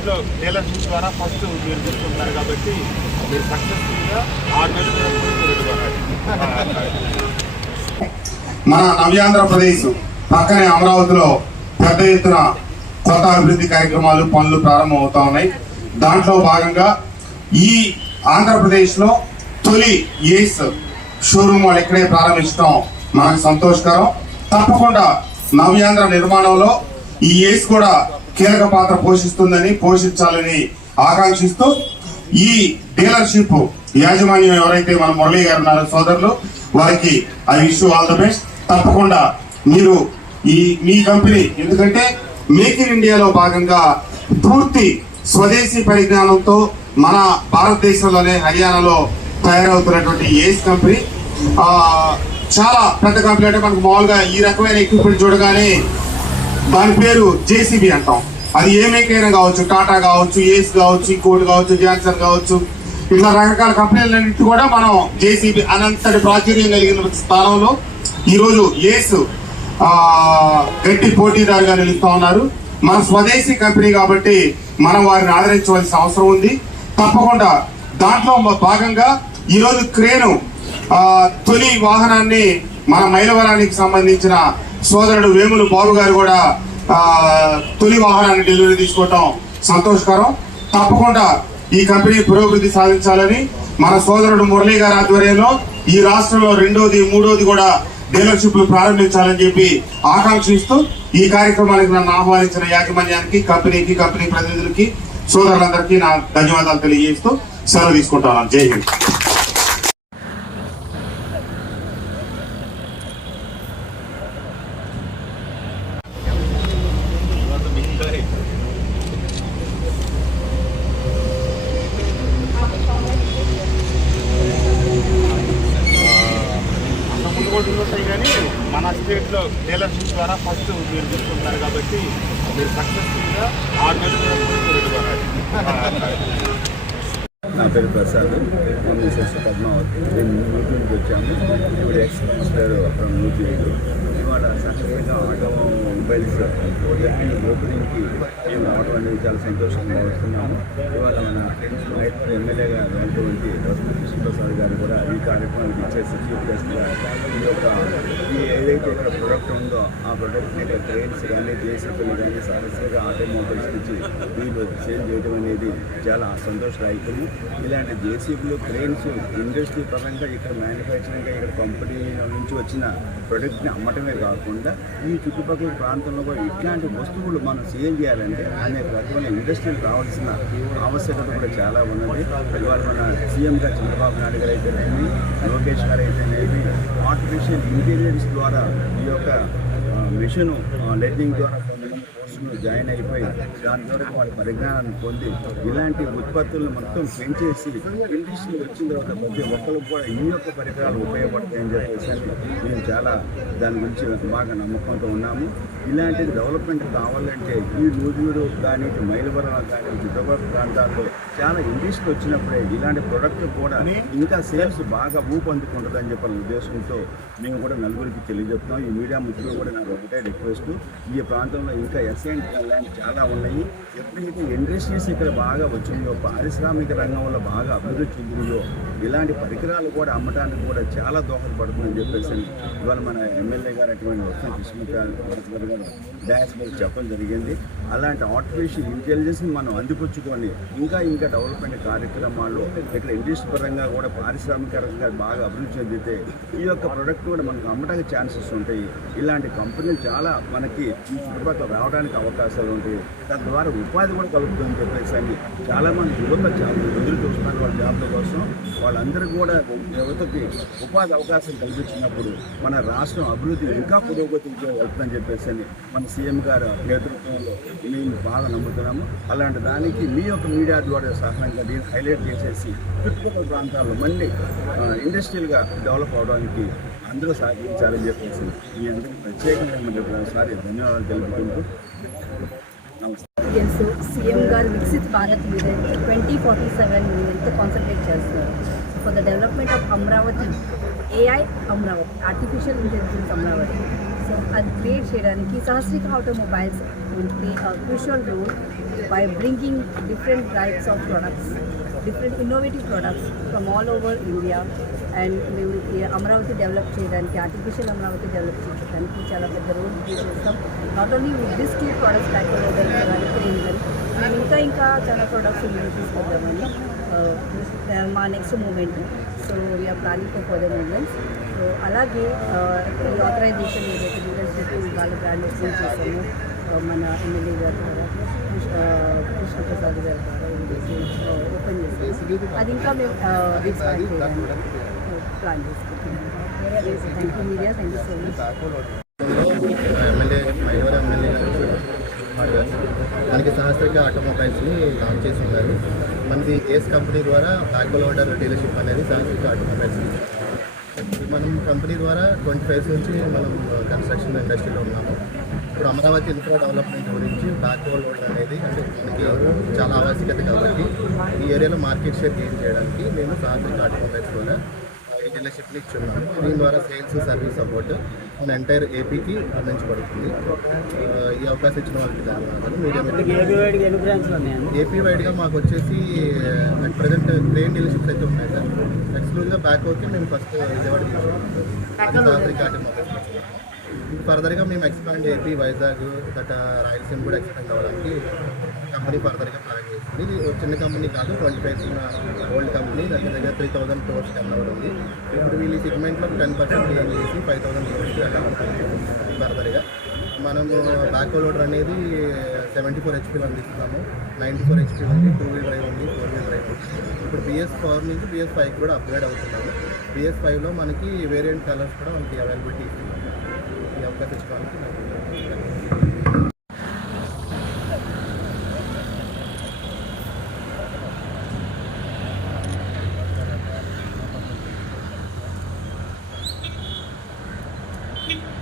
స్టేట్లో డీలర్షిప్ ద్వారా ఫస్ట్ మీరు చెప్తున్నారు కాబట్టి మీరు సక్సెస్ఫుల్గా 6 నెలలు మన నవ్యాంధ్రప్రదేశ్ పక్కనే అమరావతిలో పెద్ద ఎత్తున కొత్త అభివృద్ధి కార్యక్రమాలు పనులు ప్రారంభమవుతా ఉన్నాయి. దాంట్లో భాగంగా ఈ ఆంధ్రప్రదేశ్లో తొలి ఏస్ షోరూమ్ వాళ్ళు ఇక్కడే ప్రారంభించడం మనకు సంతోషకరం. తప్పకుండా నవ్యాంధ్ర నిర్మాణంలో ఈ ఏస్ కూడా కీలక పాత్ర పోషించాలని ఆకాంక్షిస్తూ ఈ డీలర్షిప్ యాజమాన్యం ఎవరైతే మన మురళీ గారు ఉన్నారో సోదరులు, వారికి I wish all the best. తప్పకుండా మీరు మీ కంపెనీ, ఎందుకంటే మేక్ ఇన్ ఇండియాలో భాగంగా పూర్తి స్వదేశీ పరిజ్ఞానంతో మన భారతదేశంలోనే హర్యానాలో తయారవుతున్నటువంటి ఏస్ కంపెనీ చాలా పెద్ద కంపెనీ. అంటే మనకు మామూలుగా ఈ రకమైన ఎక్విప్మెంట్ చూడగానే దాని పేరు జేసీబీ అంటాం. అది ఏ మేకైనా కావచ్చు, టాటా కావచ్చు, ఏస్ కావచ్చు, ఇంకోటి కావచ్చు, జాన్సన్ కావచ్చు, ఇట్లా రకరకాల కంపెనీలన్నింటి కూడా మనం జేసీబీ అనంతటి ప్రాచుర్యం కలిగిన స్థానంలో ఈరోజు ఏస్ గట్టి పోటీదారుగా నిలుస్తూ ఉన్నారు. మన స్వదేశీ కంపెనీ కాబట్టి మనం వారిని ఆదరించవలసిన అవసరం ఉంది. తప్పకుండా దాంట్లో భాగంగా ఈరోజు క్రేను తొలి వాహనాన్ని మన మైలవరానికి సంబంధించిన సోదరుడు వేములు బాబు గారు కూడా తొలి వాహనాన్ని డెలివరీ తీసుకోవటం సంతోషకరం. తప్పకుండా ఈ కంపెనీ పురోభివృద్ధి సాధించాలని మన సోదరుడు మురళీ గారి ఆధ్వర్యంలో ఈ రాష్ట్రంలో 2వ, 3వది కూడా డీలర్షిప్లు ప్రారంభించాలని చెప్పి ఆకాంక్షిస్తూ ఈ కార్యక్రమానికి నన్ను ఆహ్వానించిన యాజమాన్యానికి, కంపెనీకి, కంపెనీ ప్రతినిధులకి, సోదరులందరికీ నా ధన్యవాదాలు తెలియజేస్తూ సెలవు తీసుకుంటున్నాను. జై హింద్. కానీ మన స్టేట్లో డీలర్షిప్ ద్వారా ఫస్ట్ మీరు చెప్తున్నారు కాబట్టి మీరు సక్సెస్ఫుల్గా 6 నెలలు. నా పేరు ప్రసాద్, మిసెస్ పద్మావతి. నేను నూతి నుంచి వచ్చాము. ఇప్పుడు ఎక్స్పీరియన్స్ ఫ్రమ్ నూతి. ఇవాళ సక్సెస్గా ఆటోమొబైల్స్ ఓపెనింగ్కి మేము రావడం అనేది చాలా సంతోషంగా వస్తున్నాము. ఇవాళ మన ఎమ్మెల్యేగా అయినటువంటి కృష్ణప్రసాద్ గారు కూడా ఈ కార్యక్రమానికి ఇచ్చేసి చీఫ్ గెస్ట్గా ఏదైతే ఇక్కడ ప్రొడక్ట్ ఉందో ఆ ప్రొడక్ట్ని ఇక్కడ ట్రైన్స్ కానీ, జేసీబీలు కానీ సక్సెస్గా ఆటోమొబైల్స్ నుంచి వీళ్ళు సేల్ చేయడం అనేది చాలా సంతోషదాయకము. ఇలాంటి జేసీబీలు, క్రెయిన్స్ ఇండస్ట్రీ పరంగా ఇక్కడ మ్యానుఫ్యాక్చరింగ్ ఇక్కడ కంపెనీ నుంచి వచ్చిన ప్రొడక్ట్ని అమ్మటమే కాకుండా ఈ చుట్టుపక్కల ప్రాంతంలో కూడా ఇట్లాంటి వస్తువులు మనం సేల్ చేయాలంటే అనేక రకమైన ఇండస్ట్రీలు రావాల్సిన ఆవశ్యకత కూడా చాలా ఉన్నది. ఇవాళ మన సీఎం గారు చంద్రబాబు నాయుడు గారు అయితేనేమి, లోకేష్ గారు అయితేనేమి ఆర్టిఫిషియల్ ఇంటెలిజెన్స్ ద్వారా ఈ యొక్క మిషన్ లెర్నింగ్ ద్వారా జాయిన్ అయిపోయి దాని ద్వారా వాళ్ళ పరిజ్ఞానాన్ని పొంది ఇలాంటి ఉత్పత్తులను మొత్తం పెంచేసి ఇండస్ట్రీ వచ్చిన తర్వాత ప్రతి ఒక్కరికి కూడా ఈ యొక్క పరికరాలు ఉపయోగపడతాయని చెప్పేసి మేము చాలా దాని గురించి బాగా నమ్మకంతో ఉన్నాము. ఇలాంటి డెవలప్మెంట్ కావాలంటే ఈ నూజివీడు కానీ, మైలవరం కానీ, చుట్టుపక్కల ప్రాంతాల్లో చాలా ఇండస్ట్రీ వచ్చినప్పుడే ఇలాంటి ప్రొడక్ట్ కూడా ఇంకా సేల్స్ బాగా ఊపందుకుంటుందని చెప్పిన ఉద్దేశంతో మేము కూడా నలుగురికి తెలియజెప్తున్నాం. ఈ మీడియా మిత్రులు కూడా నాకు ఒకటే రిక్వెస్ట్, ఈ ప్రాంతంలో ఇంకా ఎస్ఎండ్ ల్యాండ్ చాలా ఉన్నాయి. ఎప్పుడైతే ఇండస్ట్రీస్ ఇక్కడ బాగా వచ్చిందో, పారిశ్రామిక రంగంలో బాగా అభివృద్ధి చెందిందో ఇలాంటి పరికరాలు కూడా అమ్మటానికి కూడా చాలా దోహదపడుతుందని చెప్పేసి ఇవాళ మన ఎమ్మెల్యే గారు అటువంటి వస్తున్న కృష్ణప్రసాద్ గారు డాష్ మీద చెప్పడం జరిగింది. అలాంటి ఆర్టిఫిషియల్ ఇంటెలిజెన్స్ని మనం అందిపుచ్చుకొని ఇంకా డెవలప్మెంట్ కార్యక్రమాల్లో ఇక్కడ ఇండస్ట్రీ పరంగా కూడా పారిశ్రామిక రంగంగా బాగా అభివృద్ధి చెందితే ఈ యొక్క ప్రోడక్ట్ కూడా మనకు అమ్మడానికి ఛాన్సెస్ ఉంటాయి. ఇలాంటి కంపెనీలు చాలా మనకి ఈ చుట్టుపక్కల రావడానికి అవకాశాలు ఉంటాయి. తద్వారా ఉపాధి కూడా కలుగుతుందని చెప్పేసి అని చాలామంది యువత ఎదురు చూస్తున్నారు వాళ్ళ జాబ్ల కోసం. వాళ్ళందరికీ కూడా యువతకి ఉపాధి అవకాశం కల్పించినప్పుడు మన రాష్ట్రం అభివృద్ధి ఇంకా పురోగతికి వెళ్తుందని చెప్పేసి అని మన సీఎం గారు నేతృత్వంలో మేము బాగా నమ్ముతున్నాము. అలాంటి దానికి మీ యొక్క మీడియా ద్వారా సహాయంగా దీన్ని హైలైట్ చేసేసి చుట్టుపక్కల ప్రాంతాల్లో మళ్ళీ ఇండస్ట్రియల్గా డెవలప్ అవడానికి అందరూ సహకరించాలని చెప్పేసి మీ అందరికీ ప్రత్యేకంగా ఒకసారి ధన్యవాదాలు తెలుపుకుంటూ నమస్తే. సో సీఎం గారు వికసిత్ భారత్ మీద 2047 ఎంతో కాన్సన్ట్రేట్ చేస్తున్నారు. For the development of Amaravati, AI Amaravati, artificial intelligence Amaravati. So అది క్రియేట్ చేయడానికి సహస్రిక automobiles will play a crucial role by bringing different types of products, different innovative products from all over India. And మేము ఈ Amaravati develop చేయడానికి artificial Amaravati develop చేయడానికి చాలా పెద్ద role play చేస్తాం. Not only with this 2 products like కానీ cream కానీ మేము ఇంకా చాలా ప్రొడక్ట్స్ మేము తీసుకొద్దామని మా next moment. So we are planning for further moments. So అలాగే ఈ ఆథరైజేషన్ ఏదైతే డీలర్షిప్ వాళ్ళ బ్రాండ్ ఓపెన్ చేస్తామో మన ఎమ్మెల్యే గారు ద్వారా కృష్ణప్రసాద్ గారు ద్వారా ఓపెన్ చేస్తాము. అది ఇంకా మేము ఎక్స్పాండ్ చేయడానికి ప్లాన్ చేసుకుంటున్నాం. Thank you media, thank you so much. MLA Mylavaram MLA గారు మనకి సహస్రిక ఆటోమొబైల్స్ని లాంచ్ చేసి ఉన్నారు. మనది ఏస్ కంపెనీ ద్వారా బ్యాక్బోల్ ఆర్డర్ డీలర్షిప్ అనేది సహస్రిక ఆటోమొబైల్స్. మనం కంపెనీ ద్వారా 25 నుంచి మనం కన్స్ట్రక్షన్ ఇండస్ట్రీలో ఉన్నాము. ఇప్పుడు అమరావతి ఇన్ఫ్రా డెవలప్మెంట్ గురించి బ్యాక్బోల్ ఆర్డర్ అనేది అంటే మనకి చాలా ఆవశ్యకత కాబట్టి ఈ ఏరియాలో మార్కెట్ షేర్ గెయిన్ చేయడానికి మేము సహస్రిక ఆటోమొబైల్స్ ద్వారా ఈ డీలర్షిప్ని ఇచ్చున్నాము. దీని ద్వారా సేల్స్ సర్వీస్ సపోర్ట్ మన ఎంటైర్ ఏపీకి అందించబడుతుంది. ఈ అవకాశం ఇచ్చిన వాళ్ళకి ధన్యవాదాలు. మీడియా ఏపీ వైడ్గా మాకు వచ్చేసి అట్ ప్రజెంట్ ట్రైన్ డీలర్షిప్స్ అయితే ఉన్నాయి సార్. ఎక్స్క్లూజివ్గా బ్యాక్ అవుతే మేము ఫస్ట్ విజయవాడ తీసుకుంటాం. ఫర్దర్గా మేము ఎక్స్పాండ్ ఏపీ వైజాగ్ గట్రా రాయలసీమ కూడా ఎక్స్పాండ్ అవ్వడానికి కంపెనీ ఫర్దర్గా ప్లాన్ చేస్తుంది. ఇది చిన్న కంపెనీ కాదు, 25 ఉన్న ఓల్డ్ కంపెనీ దగ్గర 3000 crores టర్న్ ఓవర్ ఉంది. ఇప్పుడు వీళ్ళు ఈ సెగ్మెంట్లో 10% గెయిన్ చేసి 5000 crores వెళ్ళాలనుకుంటున్నాము. ఫర్దర్గా మనము బ్యాక్ లోడర్ అనేది 74 HP అందిస్తున్నాము. 94 HP ఉంది, 2-wheel డ్రైవ్ ఉంది, 4-wheel డ్రైవ్ ఉంది. ఇప్పుడు BS4 నుంచి BS5 కూడా అప్గ్రేడ్ అవుతున్నాము. BS5లో మనకి వేరియంట్ కలర్స్ కూడా మనకి అవైలబిలిటీ ఇస్తున్నాము. ఈ అవకాశం ఇచ్చడానికి నాకు Thank you.